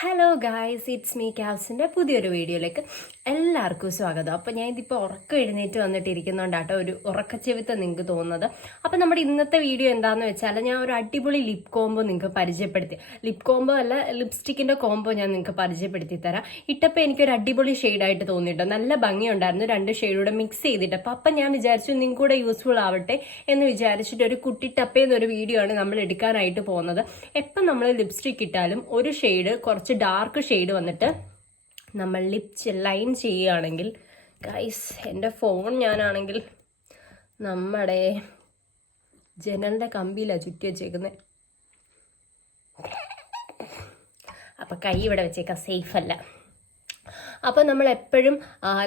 Hello guys it's me ക്യാസിന്റെ പുതിയൊരു വീഡിയോയിലേക്ക് എല്ലാവർക്കും സ്വാഗതം. അപ്പോൾ ഞാൻ ഇതിപ്പോൾ ഉറക്കം എഴുന്നേറ്റ് വന്നിട്ടിരിക്കുന്നുണ്ടാട്ടോ ഒരു ഉറക്കച്ചെവിത്തം നിങ്ങൾക്ക് തോന്നുന്നത്. അപ്പോൾ നമ്മുടെ ഇന്നത്തെ വീഡിയോ എന്താണെന്ന് വെച്ചാൽ ഞാൻ ഒരു അടിപൊളി ലിപ് കോംബോ നിങ്ങൾക്ക് പരിചയപ്പെടുത്തി. ലിപ് കോംബോ അല്ല ലിപ്സ്റ്റിക്കിന്റെ കോംബോ ഞാൻ നിങ്ങൾക്ക് പരിചയപ്പെടുത്തി തരാം. ഇട്ടപ്പോൾ എനിക്കൊരു അടിപൊളി ഷെയ്ഡായിട്ട് തോന്നിയിട്ടോ. നല്ല ഭംഗിയുണ്ടായിരുന്നു രണ്ട് ഷെയ്ഡൂടെ മിക്സ് ചെയ്തിട്ട്. അപ്പോൾ അപ്പം ഞാൻ വിചാരിച്ചു നിങ്ങൾക്ക് കൂടെ യൂസ്ഫുൾ ആവട്ടെ എന്ന് വിചാരിച്ചിട്ട് ഒരു കുട്ടി ടപ്പേന്നൊരു വീഡിയോ ആണ് നമ്മൾ എടുക്കാനായിട്ട് പോകുന്നത്. എപ്പം നമ്മൾ ലിപ്സ്റ്റിക് ഇട്ടാലും ഒരു ഷെയ്ഡ് കുറച്ച് ഡാർക്ക് ഷെയ്ഡ് വന്നിട്ട് നമ്മൾ ലിപ്സ് ലൈൻ ചെയ്യുകയാണെങ്കിൽ ഗൈസ് എന്റെ ഫോൺ ഞാനാണെങ്കിൽ നമ്മുടെ ജനലിന്റെ കമ്പിയിലാണ് ചുറ്റി വെച്ചേക്കുന്നത് അപ്പം കൈ ഇവിടെ വെച്ചേക്കാം സേഫ് അല്ല. അപ്പോൾ നമ്മൾ എപ്പോഴും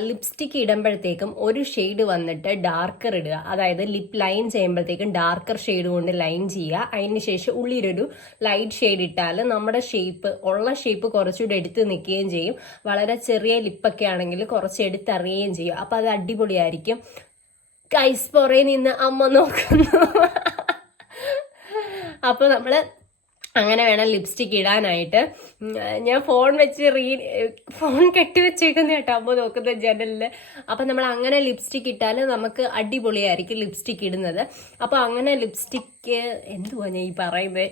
ലിപ്സ്റ്റിക്ക് ഇടുമ്പോഴത്തേക്കും ഒരു ഷെയ്ഡ് വന്നിട്ട് ഡാർക്കർ ഇടുക. അതായത് ലിപ് ലൈൻ ചെയ്യുമ്പോഴത്തേക്കും ഡാർക്കർ ഷെയ്ഡ് കൊണ്ട് ലൈൻ ചെയ്യുക. അതിന് ശേഷം ഉള്ളിലൊരു ലൈറ്റ് ഷെയ്ഡ് ഇട്ടാൽ നമ്മുടെ ഷേപ്പ് ഉള്ള ഷേപ്പ് കുറച്ചുകൂടി എടുത്ത് നിൽക്കുകയും ചെയ്യും. വളരെ ചെറിയ ലിപ്പൊക്കെ ആണെങ്കിൽ കുറച്ച് എടുത്തറിയുകയും ചെയ്യും. അപ്പോൾ അത് അടിപൊളിയായിരിക്കും. കൈസ് പുറേ നിന്ന് അമ്മ നോക്കുന്നു. അപ്പോൾ നമ്മൾ അങ്ങനെ വേണം ലിപ്സ്റ്റിക് ഇടാനായിട്ട്. ഞാൻ ഫോൺ വെച്ച് റീ ഫോൺ കെട്ടി വെച്ചേക്കുന്ന കേട്ടോ അമ്മ നോക്കുന്ന ജനലിൽ അപ്പം നമ്മൾ അങ്ങനെ ലിപ്സ്റ്റിക് ഇട്ടാൽ നമുക്ക് അടിപൊളിയായിരിക്കും ലിപ്സ്റ്റിക് ഇടുന്നത്. അപ്പോൾ അങ്ങനെ ലിപ്സ്റ്റിക്ക് എന്തുവാ ഞാൻ ഈ പറയുന്നത്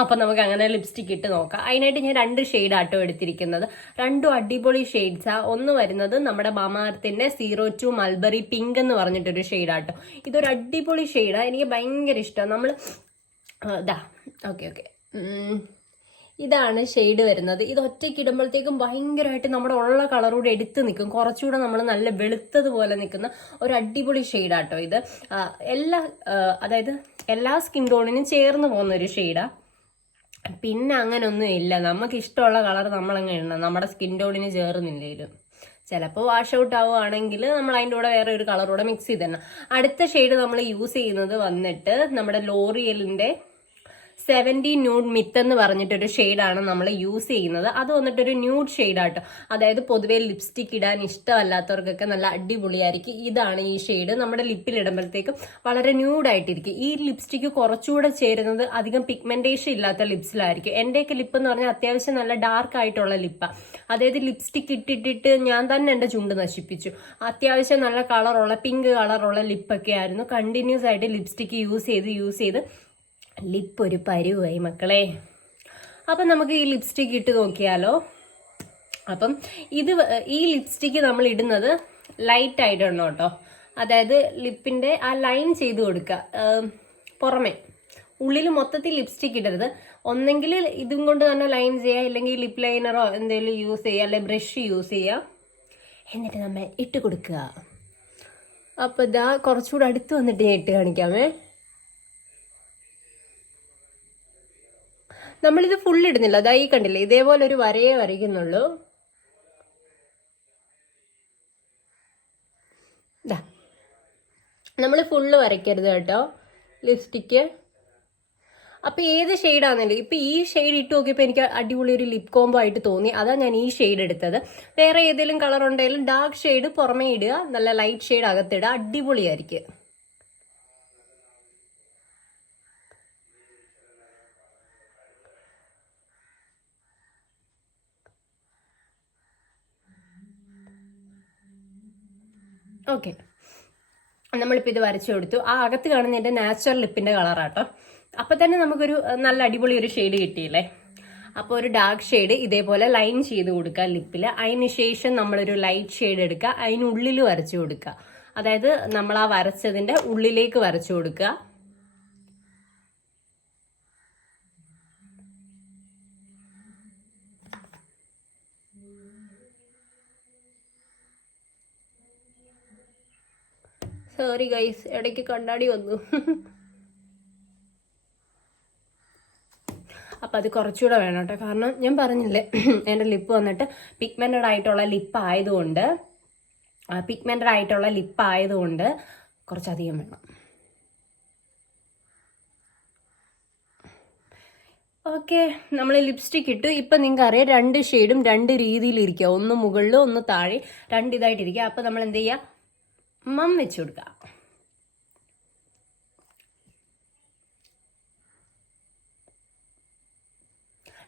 അപ്പം നമുക്ക് അങ്ങനെ ലിപ്സ്റ്റിക് ഇട്ട് നോക്കാം. അതിനായിട്ട് ഞാൻ രണ്ട് ഷെയ്ഡ് ആട്ടോ എടുത്തിരിക്കുന്നത്. രണ്ടും അടിപൊളി ഷെയ്ഡ്സാണ് ഒന്ന് വരുന്നത് നമ്മുടെ മാമാർത്തിന്റെ സീറോ ടു മൽബറി പിങ്ക് എന്ന് പറഞ്ഞിട്ടൊരു ഷെയ്ഡാട്ടോ ഇതൊരു അടിപൊളി ഷെയ്ഡാണ് എനിക്ക് ഭയങ്കര ഇഷ്ടമാണ് നമ്മൾ ഇതാ ഓക്കെ ഓക്കെ. ഇതാണ് ഷെയ്ഡ് വരുന്നത്. ഇത് ഒറ്റയ്ക്ക് ഇടുമ്പോഴത്തേക്കും ഭയങ്കരമായിട്ട് നമ്മുടെ ഉള്ള കളറൂടെ എടുത്ത് നിൽക്കും. കുറച്ചുകൂടെ നമ്മൾ നല്ല വെളുത്തതുപോലെ നിൽക്കുന്ന ഒരു അടിപൊളി ഷെയ്ഡാട്ടോ ഇത്. എല്ലാ അതായത് എല്ലാ സ്കിൻ ടോണിനും ചേർന്ന് പോകുന്ന ഒരു ഷെയ്ഡാണ് പിന്നെ അങ്ങനൊന്നും ഇല്ല. നമുക്ക് ഇഷ്ടമുള്ള കളർ നമ്മളങ്ങ് ഇടണം. നമ്മുടെ സ്കിൻ ടോണിന് ചേർന്നില്ലേലും ചിലപ്പോൾ വാഷ് ഔട്ട് ആവുകയാണെങ്കിൽ നമ്മൾ അതിന്റെ കൂടെ വേറെ ഒരു കളറൂടെ മിക്സ് ചെയ്ത് തന്നെ അടുത്ത ഷെയ്ഡ് നമ്മൾ യൂസ് ചെയ്യുന്നത് വന്നിട്ട് നമ്മുടെ ലോറിയലിന്റെ സെവന്റി ന്യൂഡ് മിത്ത് എന്ന് പറഞ്ഞിട്ടൊരു ഷെയ്ഡാണ് നമ്മൾ യൂസ് ചെയ്യുന്നത്. അത് വന്നിട്ടൊരു ന്യൂഡ് ഷെയ്ഡാട്ടോ അതായത് പൊതുവെ ലിപ്സ്റ്റിക് ഇടാൻ ഇഷ്ടമല്ലാത്തവർക്കൊക്കെ നല്ല അടിപൊളിയായിരിക്കും. ഇതാണ് ഈ ഷെയ്ഡ് നമ്മുടെ ലിപ്പിൽ ഇടുമ്പോഴത്തേക്കും വളരെ ന്യൂഡായിട്ടിരിക്കും ഈ ലിപ്സ്റ്റിക്ക് കുറച്ചുകൂടെ ചേരുന്നത് അധികം പിഗ്മെന്റേഷൻ ഇല്ലാത്ത ലിപ്സിലായിരിക്കും എന്റെയൊക്കെ ലിപ്പ് എന്ന് പറഞ്ഞാൽ അത്യാവശ്യം നല്ല ഡാർക്ക് ആയിട്ടുള്ള ലിപ്പാണ് അതായത് ലിപ്സ്റ്റിക് ഇട്ടിട്ടിട്ട് ഞാൻ തന്നെ എന്റെ ചുണ്ട് നശിപ്പിച്ചു. അത്യാവശ്യം നല്ല കളറുള്ള പിങ്ക് കളറുള്ള ലിപ്പൊക്കെ ആയിരുന്നു. കണ്ടിന്യൂസ് ആയിട്ട് ലിപ്സ്റ്റിക്ക് യൂസ് ചെയ്ത് യൂസ് ചെയ്ത് ലിപ്പ് ഒരു പരുവായി മക്കളെ. അപ്പം നമുക്ക് ഈ ലിപ്സ്റ്റിക്ക് ഇട്ട് നോക്കിയാലോ. അപ്പം ഇത് ഈ ലിപ്സ്റ്റിക്ക് നമ്മൾ ഇടുന്നത് ലൈറ്റ് ആയിട്ടുണ്ടോ കേട്ടോ. അതായത് ലിപ്പിന്റെ ആ ലൈൻ ചെയ്ത് കൊടുക്കുക. പുറമേ. ഉള്ളിൽ മൊത്തത്തിൽ ലിപ്സ്റ്റിക്ക് ഇടരുത്. ഒന്നെങ്കിൽ ഇതും കൊണ്ട് തന്നെ ലൈൻ ചെയ്യുക ഇല്ലെങ്കിൽ ലിപ് ലൈനറോ എന്തെങ്കിലും യൂസ് ചെയ്യുക അല്ലെങ്കിൽ ബ്രഷ് യൂസ് ചെയ്യുക. എന്നിട്ട് നമ്മൾ ഇട്ട് കൊടുക്കുക. അപ്പോൾ ഇതാ കുറച്ചുകൂടെ അടുത്ത് വന്നിട്ട് ഞാൻ ഇട്ട് കാണിക്കാമേ. നമ്മളിത് ഫുൾ ഇടുന്നില്ല. അതായി കണ്ടില്ലേ ഇതേപോലെ ഒരു വരയെ വരയ്ക്കുന്നുള്ളൂ. നമ്മൾ ഫുള്ള് വരയ്ക്കരുത് കേട്ടോ. ലിപ്സ്റ്റിക്ക് അപ്പൊ ഏത് ഷെയ്ഡാണെങ്കിലും ഇപ്പൊ ഈ ഷെയ്ഡ് ഇട്ട് നോക്കിയപ്പോൾ എനിക്ക് അടിപൊളി ഒരു ലിപ് കോംബോ ആയിട്ട് തോന്നി. അതാ ഞാൻ ഈ ഷെയ്ഡ് എടുത്തത്. വേറെ ഏതെങ്കിലും കളർ ഉണ്ടെങ്കിലും ഡാർക്ക് ഷെയ്ഡ് പുറമേ ഇടുക. നല്ല ലൈറ്റ് ഷെയ്ഡ് അകത്തിടുക. അടിപൊളിയായിരിക്കും. ഓക്കെ. നമ്മളിപ്പോൾ ഇത് വരച്ചു കൊടുത്തു. ആ അകത്ത് കാണുന്ന എന്റെ നാച്ചുറൽ ലിപ്പിന്റെ കളറാട്ടോ. അപ്പോൾ തന്നെ നമുക്കൊരു നല്ല അടിപൊളി ഒരു ഷെയ്ഡ് കിട്ടിയില്ലേ? അപ്പോൾ ഒരു ഡാർക്ക് ഷെയ്ഡ് ഇതേപോലെ ലൈൻ ചെയ്ത് കൊടുക്കുക ലിപ്പിൽ അതിന് ശേഷം നമ്മളൊരു ലൈറ്റ് ഷെയ്ഡ് എടുക്കുക. അതിനുള്ളിൽ വരച്ചു കൊടുക്കുക. അതായത് നമ്മൾ ആ വരച്ചതിന്റെ ഉള്ളിലേക്ക് വരച്ചു കൊടുക്കുക. സോറി ഗൈസ് ഇടയ്ക്ക് കണ്ണാടി വന്നു. അപ്പം അത് കുറച്ചുകൂടെ വേണം കേട്ടോ. കാരണം ഞാൻ പറഞ്ഞില്ലേ എന്റെ ലിപ്പ് വന്നിട്ട് പിഗ്മെന്റഡ് ആയിട്ടുള്ള ലിപ്പ് ആയതുകൊണ്ട് പിഗ്മെന്റഡ് ആയിട്ടുള്ള ലിപ്പ് ആയതുകൊണ്ട് കുറച്ചധികം വേണം. ഓക്കെ നമ്മൾ ലിപ്സ്റ്റിക് ഇട്ടു. ഇപ്പം നിങ്ങൾക്ക് അറിയാം രണ്ട് ഷെയ്ഡും രണ്ട് രീതിയിലിരിക്കുക ഒന്ന് മുകളിലും ഒന്ന് താഴെ രണ്ട് ഇതായിട്ടിരിക്കുക അപ്പം നമ്മൾ എന്ത് ചെയ്യുക മം വെച്ച് കൊടുക്കുക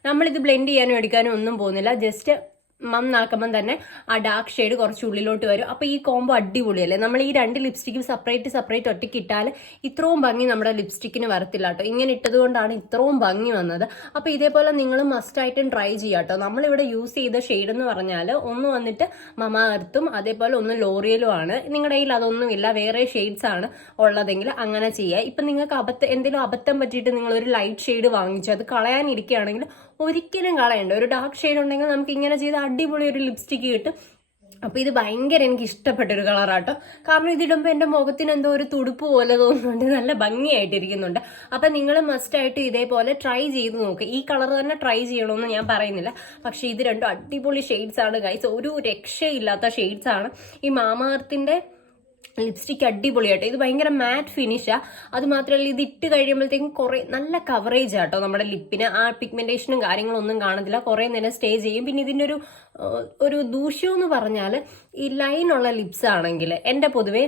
നമ്മളിത് ബ്ലെൻഡ് ചെയ്യാനും എടുക്കാനും ഒന്നും പോകുന്നില്ല. ജസ്റ്റ് മന്നാക്കുമ്പം തന്നെ ആ ഡാർക്ക് ഷെയ്ഡ് കുറച്ച് ഉള്ളിലോട്ട് വരും. അപ്പോൾ ഈ കോംബോ അടിപൊളിയല്ലേ? നമ്മൾ ഈ രണ്ട് ലിപ്സ്റ്റിക്കും സെപ്പറേറ്റ് സെപ്പറേറ്റ് ഒറ്റയ്ക്ക് ഇട്ടാൽ ഇത്രയും ഭംഗി നമ്മുടെ ലിപ്സ്റ്റിക്കിന് വരത്തില്ല കേട്ടോ. ഇങ്ങനെ ഇട്ടതുകൊണ്ടാണ് ഇത്രയും ഭംഗി വന്നത്. അപ്പോൾ ഇതേപോലെ നിങ്ങൾ മസ്റ്റായിട്ടും ട്രൈ ചെയ്യാം കേട്ടോ. നമ്മളിവിടെ യൂസ് ചെയ്ത ഷെയ്ഡ് എന്ന് പറഞ്ഞാൽ ഒന്ന് വന്നിട്ട് മമ അതേപോലെ ഒന്ന് ലോറിയലും ആണ്. നിങ്ങളുടെ കയ്യിൽ അതൊന്നുമില്ല. വേറെ ഷെയ്ഡ്സ് ആണ് ഉള്ളതെങ്കിൽ അങ്ങനെ ചെയ്യുക ഇപ്പം നിങ്ങൾക്ക് അബദ്ധം എന്തെങ്കിലും അബദ്ധം പറ്റിയിട്ട് നിങ്ങളൊരു ലൈറ്റ് ഷെയ്ഡ് വാങ്ങിച്ചു അത് കളയാനിരിക്കുകയാണെങ്കിൽ ഒരിക്കലും കളയണ്ട. ഒരു ഡാർക്ക് ഷെയ്ഡ് ഉണ്ടെങ്കിൽ നമുക്ക് ഇങ്ങനെ ചെയ്ത് അടിപൊളി ഒരു ലിപ്സ്റ്റിക്ക് കിട്ടും. അപ്പോൾ ഇത് ഭയങ്കര എനിക്ക് ഇഷ്ടപ്പെട്ട ഒരു കളറാട്ടോ കാരണം ഇതിടുമ്പോൾ എന്റെ മുഖത്തിന് എന്തോ ഒരു തുടുപ്പ് പോലെ തോന്നുന്നുണ്ട്. നല്ല ഭംഗിയായിട്ടിരിക്കുന്നുണ്ട്. അപ്പോൾ നിങ്ങൾ മസ്റ്റായിട്ട് ഇതേപോലെ ട്രൈ ചെയ്ത് നോക്കുക ഈ കളർ തന്നെ ട്രൈ ചെയ്യണമെന്ന് ഞാൻ പറയുന്നില്ല. പക്ഷേ ഇത് രണ്ടും അടിപൊളി ഷെയ്ഡ്സ് ആണ് ഗൈസ് ഒരു രക്ഷയില്ലാത്ത ഷെയ്ഡ്സ് ആണ്. ഈ മാമാർത്തിന്റെ ലിപ്സ്റ്റിക് അടിപൊളിയാട്ടോ. ഇത് ഭയങ്കര മാറ്റ് ഫിനിഷാ അത് മാത്രമല്ല ഇത് ഇട്ട് കഴിയുമ്പോഴത്തേക്കും കുറേ നല്ല കവറേജ് ആട്ടോ നമ്മുടെ ലിപ്പിന്. ആ പിഗ്മെന്റേഷനും കാര്യങ്ങളും ഒന്നും കാണത്തില്ല. കുറേ നേരം സ്റ്റേ ചെയ്യും. പിന്നെ ഇതിന്റെ ഒരു ഒരു ദൂഷ്യം എന്ന് പറഞ്ഞാൽ ഈ ലൈനുള്ള ലിപ്സ് ആണെങ്കിൽ എന്റെ പൊതുവേ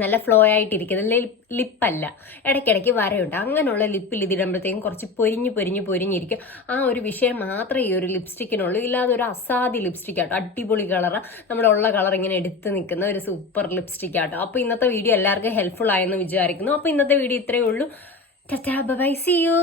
നല്ല ഫ്ലോ ആയിട്ടിരിക്കുന്ന ലിപ്പല്ല ഇടയ്ക്കിടയ്ക്ക് വരയുണ്ട്. അങ്ങനെയുള്ള ലിപ്പിൽ ഇതിടുമ്പോഴത്തേക്കും കുറച്ച് പൊരിഞ്ഞ് പൊരിഞ്ഞ് പൊരിഞ്ഞിരിക്കും. ആ ഒരു വിഷയം മാത്രമേ ഈ ഒരു ലിപ്സ്റ്റിക്കിനുള്ളൂ ഇല്ലാതെ ഒരു അസാധി ലിപ്സ്റ്റിക് ആട്ടോ. അടിപൊളി കളറ് നമ്മളുള്ള കളർ ഇങ്ങനെ എടുത്ത് നിൽക്കുന്ന ഒരു സൂപ്പർ ലിപ്സ്റ്റിക് ആട്ടോ. അപ്പോൾ ഇന്നത്തെ വീഡിയോ എല്ലാവർക്കും ഹെൽപ്ഫുൾ ആയെന്ന് വിചാരിക്കുന്നു. അപ്പോൾ ഇന്നത്തെ വീഡിയോ ഇത്രയേ ഉള്ളൂ. By C U